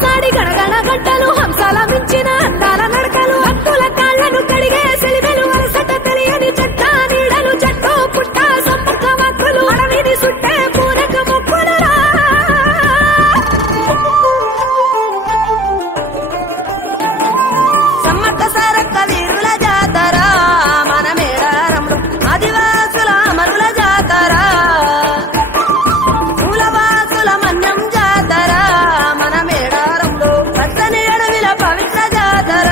సాడి గణగణ గంటలు హంసాల మించిన అందాల నడకలు భక్తుల కాళ్లను కడిగే సెలివెలు అలసట తెలియని చెట్ట నీడలు చెట్టు పుట్ట సమ్మక్క మక్కులు అడవిని సుట్టే పూరక మొక్కులురా సమ్మక్క సారక్క వీరుల జాతర మన మేడారంలో ఆదివాసుల అమరుల జాతర మూలవాసుల మన్యం జాతర మన మేడారంలో పచ్చని అడవిల పవిత్ర జాతర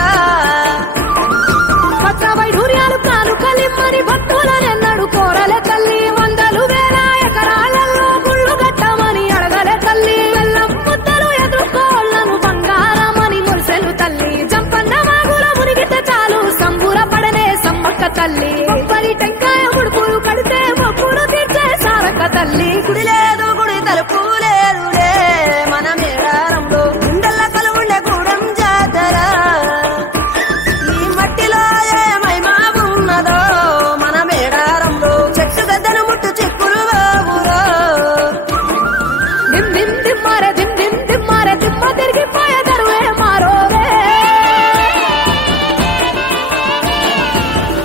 పచ్చ వైఢూర్యాలు కానుకలిమ్మని భక్తులనెన్నడు కోరల తల్లి వందలు వేల ఎకరాలలో గుళ్ళు గట్టమని అడగల తల్లి వెల్లం ముద్దలు ఎదుర్కోళ్లను బంగారమని మురిసెలు తల్లి జంపన్న వాగుల మునిగితే చాలు సంబూర పడనే సమ్మక్క తల్లి కొబ్బరి టెంకాయ ముడుపులు కడితే మొక్కులు తీర్చే సారక్క తల్లి గుడి లేదు గుడి తలుపు లేదుడే మన మేడారంలో గుండెల్ల కలువుండే గూడెం జాతర ఈ మట్టిలో ఏ మహిమా ఉన్నదో మన మేడారంలో చెట్టు గద్దను ముట్టు చిక్కులు బాబురో దిమ్ దిమ్ దిమ్మారే దిమ్ దిమ్ దిమ్మారే దిమ్మ తిరిగిపోయే దరువే మారోరే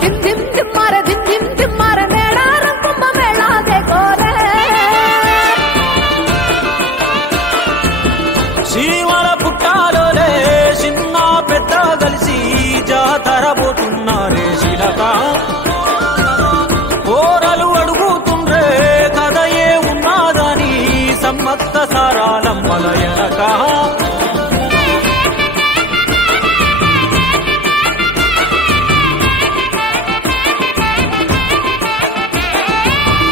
దిమ్ దిమ్ దిమ్మారే దిమ్ దిమ్ దిమ్మారే మేడారం కుంభ మేళా దేకోరే శివల పుట్టాలోలే చిన్న పెద్ద కలిసి జాతర పోతున్నారే శిలక కోరలు అడుగుతుండ్రే కథ ఏ ఉన్నాదని సమ్మక్క సారాలమ్మల ఎనక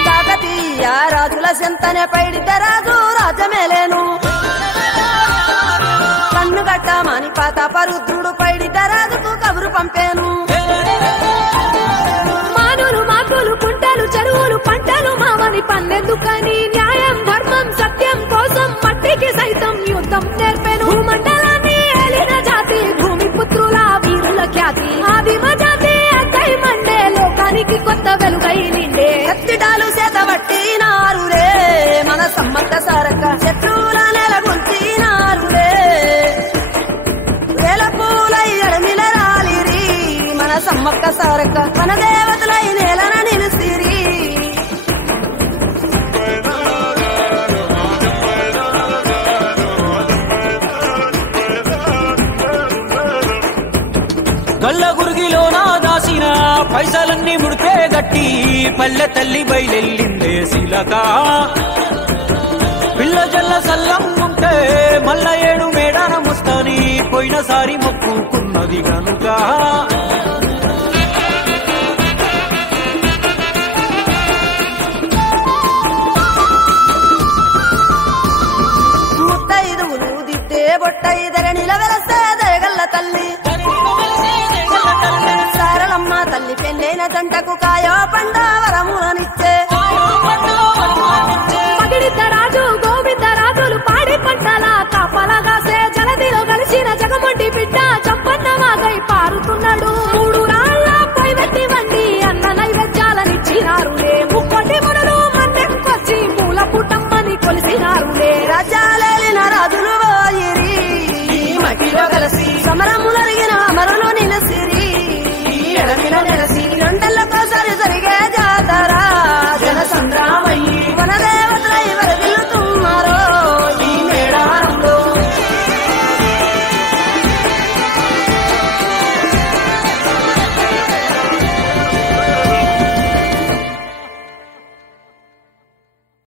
కాకతీయ రాజుల సెంతనే పైడిత రాజు రాజమేలేను కన్ను గట్టమని పాతపరుద్రుడు పైడిత రాజుకు కబురు పంపాను మానులు మాకులు కుంటలు చెరువులు పంటలు మామని పన్నెందుకని న్యాయం ధర్మం సత్యం కోసం మట్టికి సైతం యుద్ధం నేర్పెను భూమండలాన్ని ఏలిన జాతి భూమి పుత్రుల వీరుల ఖ్యాతి ఆదిమ జాతి అక్కై మండే లోకానికి కొత్త వెలుగై నిండే కత్తిడాలు చేతబట్టినారులే మన సమ్మక్క సారక్క శత్రువుల నెలగొల్చినారులే వేల పూలై అడమిల రాలిరి మన సమ్మక్క సారక్క మన దేవతలై నేలన నిలిసిరి గల్ల గురిగిలోన దాసిన పైసలన్నీ ముడిపే గట్టి పల్లె తల్లి బయలెల్లిందే శిలక పిల్ల జల్ల సల్లం ఉంటే మల్ల ఏడు మేడాన ముస్తాని పోయినసారి మొక్కుకున్నది గనుక ముత్తైదువులు దిద్దే బొట్టైదర నిలవెలసే దయగల్ల తల్లి సారలమ్మ తల్లి పెళ్ళైన జంటకు కాయో పండ వరముల